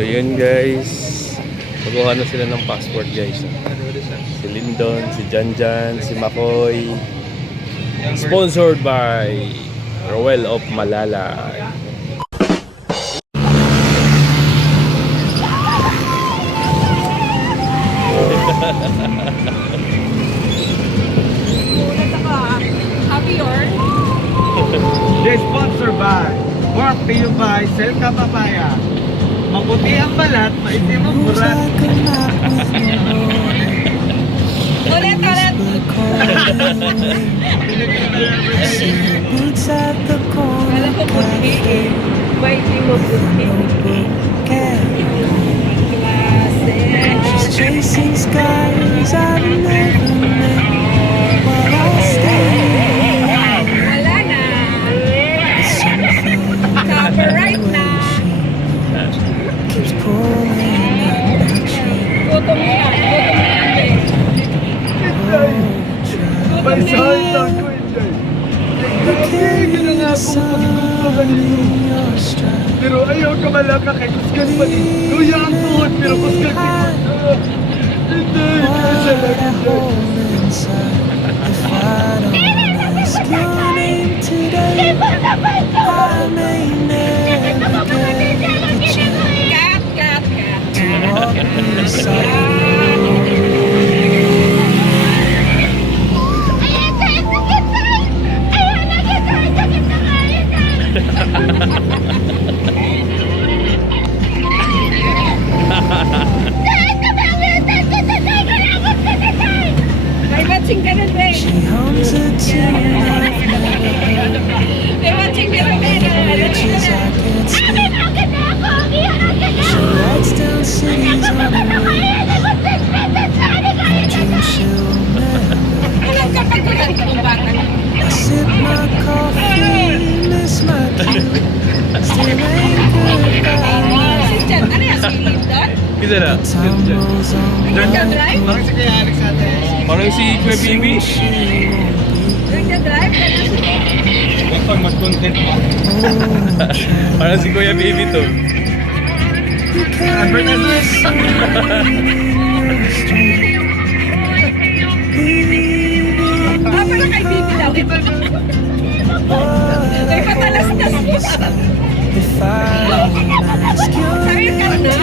So yun guys, kukuha na sila ng passport guys. Si Lindon, si Janjan, si Makoy. Sponsored by Roel of Malala. Happy or? They sponsored by Work to you by Selka Papaya. Maputi ang balat, maitim ang burat. Ulit. Alam ko puti eh. Waiting mo puti. Chasing skies I've never met. While I stay, Wala na. Copyright na. keeps pulling at my chain. Gutom mo yan. May saltang ko hindi. Grabe, yun na nga kung pagkukulo ganito. Your stride, Pero ayaw ka malaka kay kusgan pa din. Luya ang tuhod pero kusgan din. Hindi, kasi what I lagi hold inside. If I don't ask your name today, I may never get the chance Cut. to walk beside you. May matching ka nun, babe. She hums a tune I've never heard. May matching ka nun, babe. Bridges I can't speak. She writes down cities on a dream she'll never. Alam ka pag kulang itong bata. I sip my coffee, miss my cue. Still ain't goodbye. Si Jan, ano yan? Si Lindon? Isa na. Time rolls on. Nagda-drive? Parang si Kuya Alex natin. Parang si Kuya Bibi. She won't be. Nagda-drive? Pag mag-content mo. Parang si Kuya Bibi to. Advertisement. Pala kay Bibi daw. May patalastas mo. If I don't ask your Sabi ka na.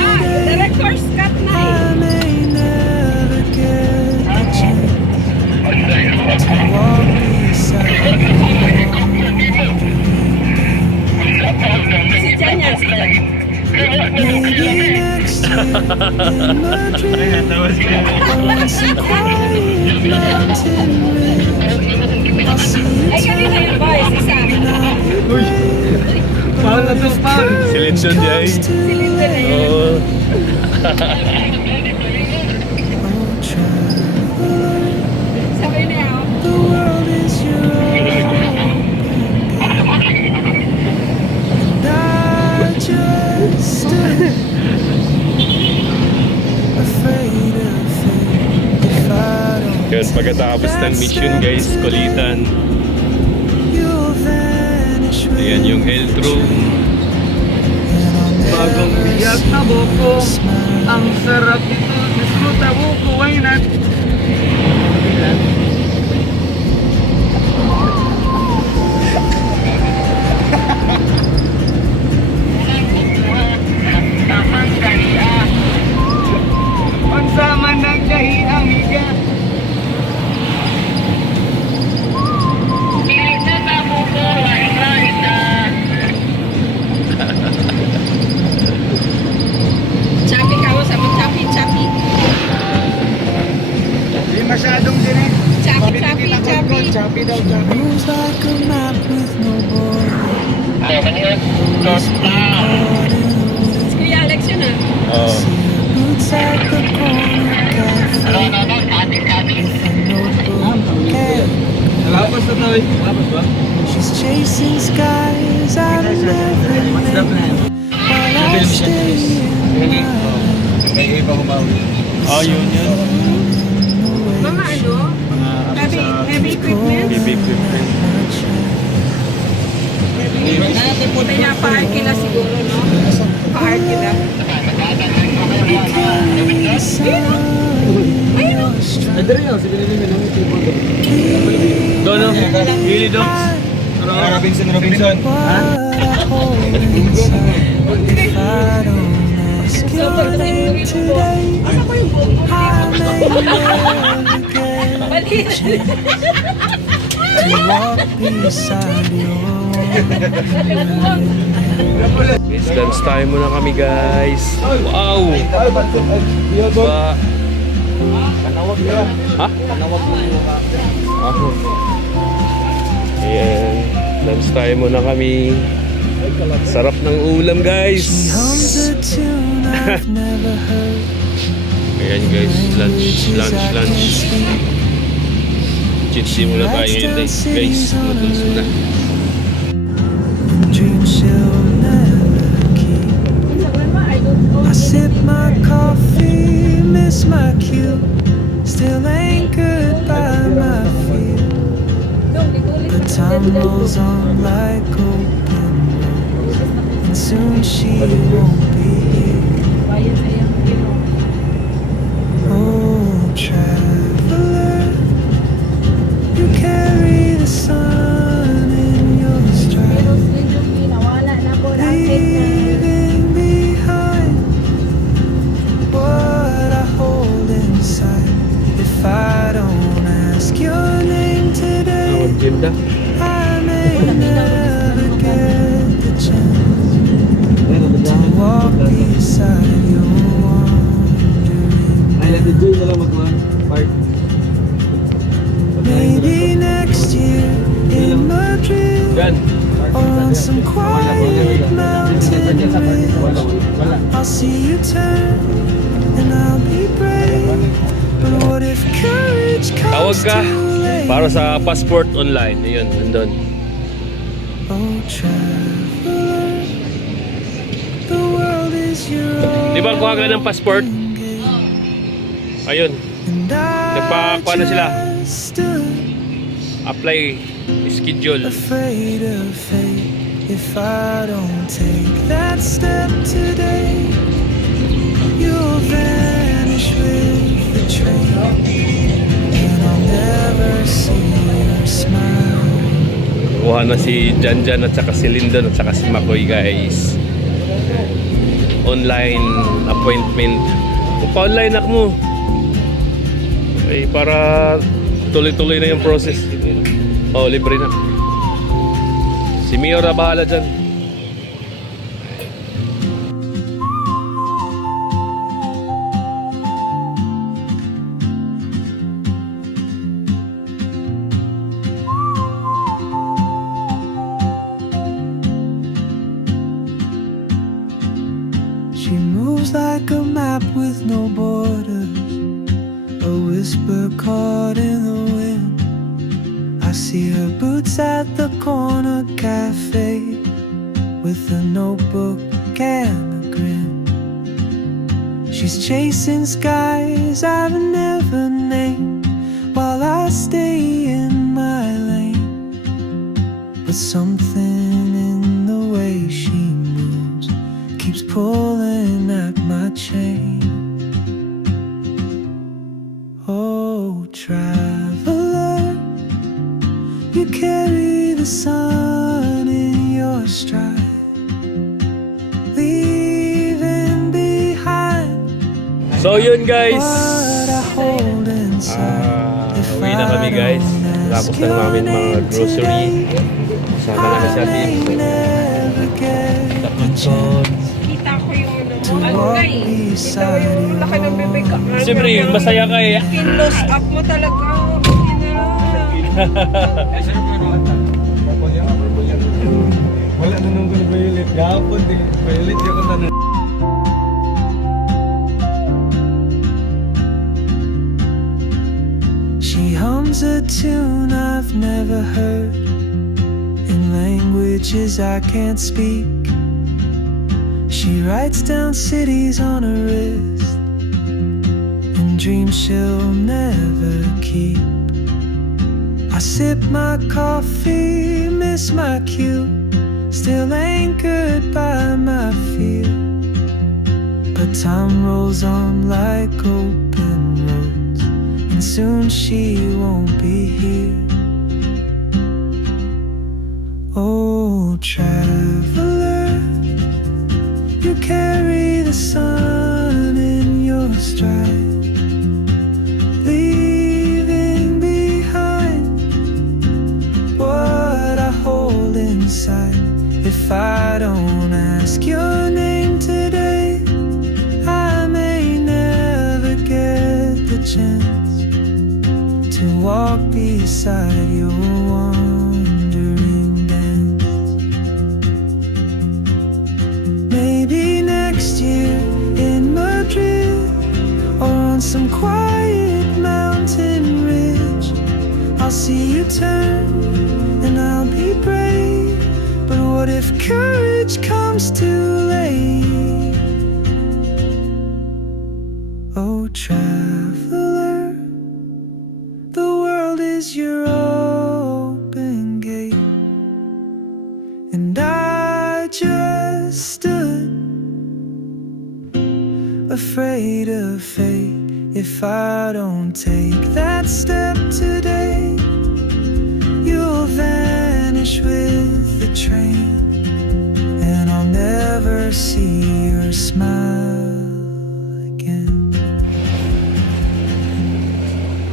Director's cut na eh. I may never get the chance to walk beside Si Jan yan. Si Jan. you. Maybe next year in my dream, on some quiet mountain ridge, I'll see you Ay, kanina yung voice. Isa. Uy! Paul na to, Paul! Si Lindon guys. Si Lindon na yun. Oh. Sabi niya ako. The world is your own, and I just stood afraid of it. If I don't Yun, pagkatapos ng mission guys, kulitan. you'll vanish with Ayan yung L-True. Bagong biyak na buko. Ang sarap ito. Diskuta buko. Why not? Ang sama ng gahi ang higa. Chappy ka ako. Sabi chappy. Hindi masyadong dinig. Chappy. Chappy daw, chappy. moves like a map with no border. Si Kuya Alex yun ah. Oh. Boots at the corner cafe with a notebook. Hey, Tapos na to eh. Tapos ba? she's chasing skies I've never What's the met. plan? While I stay in my May iba kumawi. Oh, yun. Mga ano? Heavy equipment? Bibi equipment. Kaya pa-art kila siguro, no? Pa-art kila. Doon, no? Gili doon. Robinson, Robinson. Ha? what I hold inside. If I don't ask your name today, I may never get the chance to walk beside your Guys, lunch time muna kami guys. Wow! Ba? Ha? Ako. Ayan. Lunch time muna kami. Sarap ng ulam guys. She hums a tune I've never heard. Ayan guys, lunch. Chitsi muna tayo ngayon guys. Noodles muna. Dreams she'll never keep. I sip my coffee, miss my cue. Still anchored by my feet. The time rolls on like open roads, and soon she won't be here. Oh, traveler, you carry the sun in your stride, leaving behind what I hold inside. If I don't ask your name today, Ganda. I may never get the chance to walk beside your wandering. Maybe next year in Madrid, or on some quiet mountain ridge, I'll see you turn and I'll be brave. But what if courage Tawag comes ka too late? para sa passport online. Ayun, nandun. Oh, traveler, the world is your Di ba kuha ka ng passport? Ayun, and I nagpakuha na sila. just stood Apply schedule. afraid of fate. If I don't take that step today, you'll vanish with the train, and I'll never see your smile. Kuha na si Janjan at saka si Lyndon at saka si Makoy guys. Online appointment. Kung pa-online ako mo. Ay, para tuloy-tuloy na yung process. Oh, libre na. Si Mio na bahala dyan. She moves like a map with no borders, a whisper caught in the wind. I see her boots at the corner cafe, with a notebook and a grin. She's chasing skies I've never named, while I stay in my lane. But something in the way she moves keeps pulling at my chain. Oh, traveler, you carry the sun in your stride, leaving behind So yun guys. what I hold inside. If Uwi na kami I guys. don't Tapos ask na your namin mga name grocery. today, Sama namin sa I may atin. never get the chance Kita ko yung to ano walk ka eh. Kita ko beside yung laki ng bibig ka. Siyempre, masaya ka eh. Kinlos up mo talaga. Wala na nung violet. Gapon din. Violet yung kanta. She hums a tune I've never heard, in languages I can't speak. She writes down cities on her wrist, and dreams she'll never keep. I sip my coffee, miss my cue, still anchored by my fear. But time rolls on like open roads, and soon she won't be here. Oh, traveler, you carry the sun in your stride, leaving behind what I hold inside. If I don't ask your name today, I may never get the chance to walk beside your wandering dance. Maybe next year in Madrid, or on some quiet mountain ridge, I'll see you turn and I'll be brave. But what if courage comes too late? Oh, traveler, the world is your open gate, and I just stood afraid of fate. If I don't take that step today, you'll vanish with the train, and I'll never see your smile again.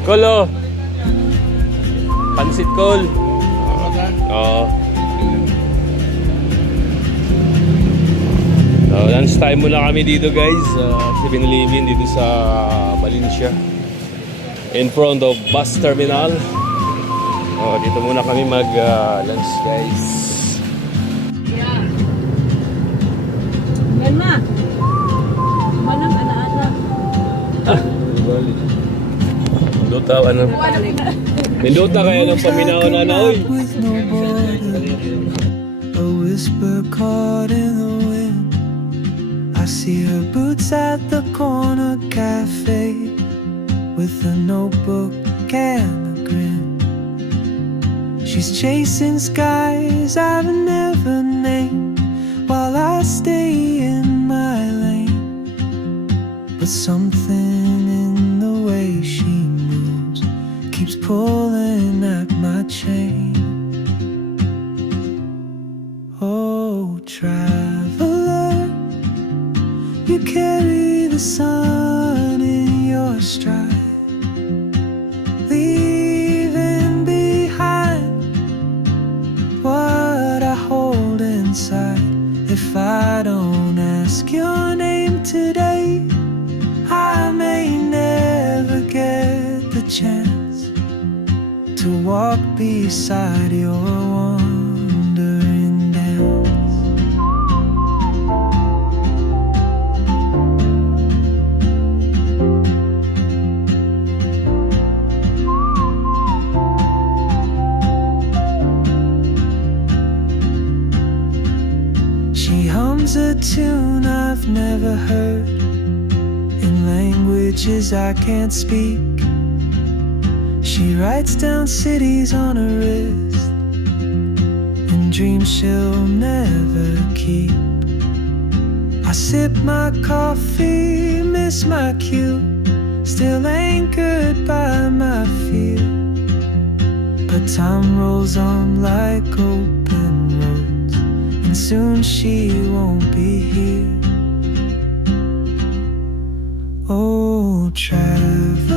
Kolo! Pansit Kol! Oo. So, lunch time muna kami dito guys. 7-Eleven dito sa Valencia. In front of bus terminal. Dito muna kami mag-lunch guys. Yan na. Manang ana-ana. Minduta, ano? Minduta kaya ng paminaw na na, oy. With no border, a whisper caught in the wind. I see her boots at the corner cafe, with a notebook and a grin. She's chasing skies I've never named, while I stay in my lane. But something in the way she moves keeps pulling at my chain. Oh, traveler, you carry the sun in your stride, leaving behind what I hold inside. If I don't ask your name today, I may never get the chance to walk beside your wandering dance. She hums a tune I've never heard, in languages I can't speak. She writes down cities on her wrist, and dreams she'll never keep. I sip my coffee, miss my cue, still anchored by my fear. But time rolls on like open roads, and soon she won't be here. Oh, travel,